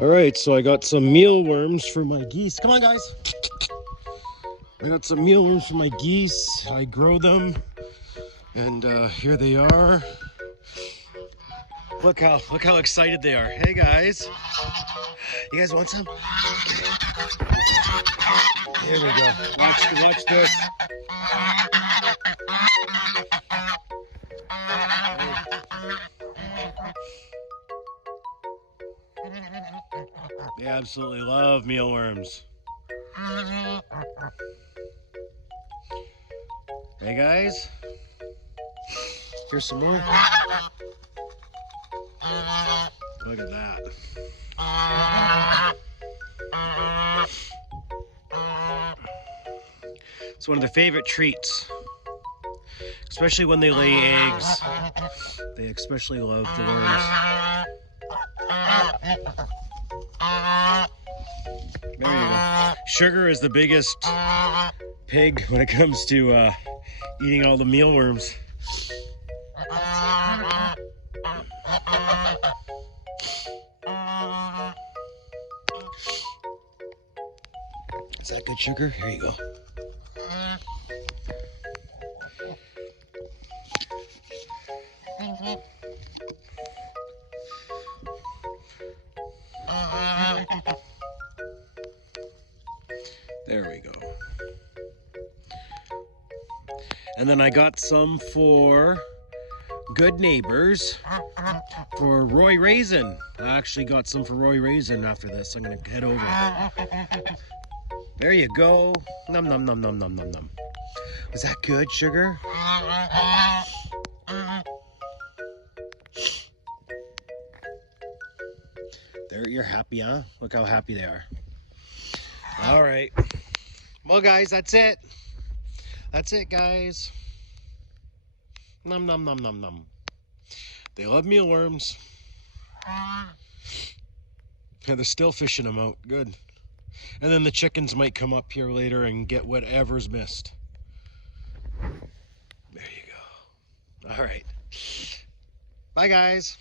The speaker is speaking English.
All right, so I got some mealworms for my geese. Come on, guys. I got some mealworms for my geese. I grow them, and here they are. Look how excited they are. Hey guys, you guys want some? Here we go. Watch this. They absolutely love mealworms. Hey guys, here's some more. Look at that. It's one of their favorite treats, especially when they lay eggs. They especially love the worms. There you go. Sugar is the biggest pig when it comes to eating all the mealworms. Is that good, Sugar? Here you go. There we go. And then I got some for Good Neighbors for Roy Raisin. I actually got some for Roy Raisin after this. I'm gonna head over. There you go. Num num num num num num num. Was that good, Sugar? There, you're happy, huh? Look how happy they are. All right. Well, guys, that's it. That's it, guys. Num num num num num. They love mealworms. Yeah, they're still fishing them out. Good. And then the chickens might come up here later and get whatever's missed. There you go. All right. Bye, guys.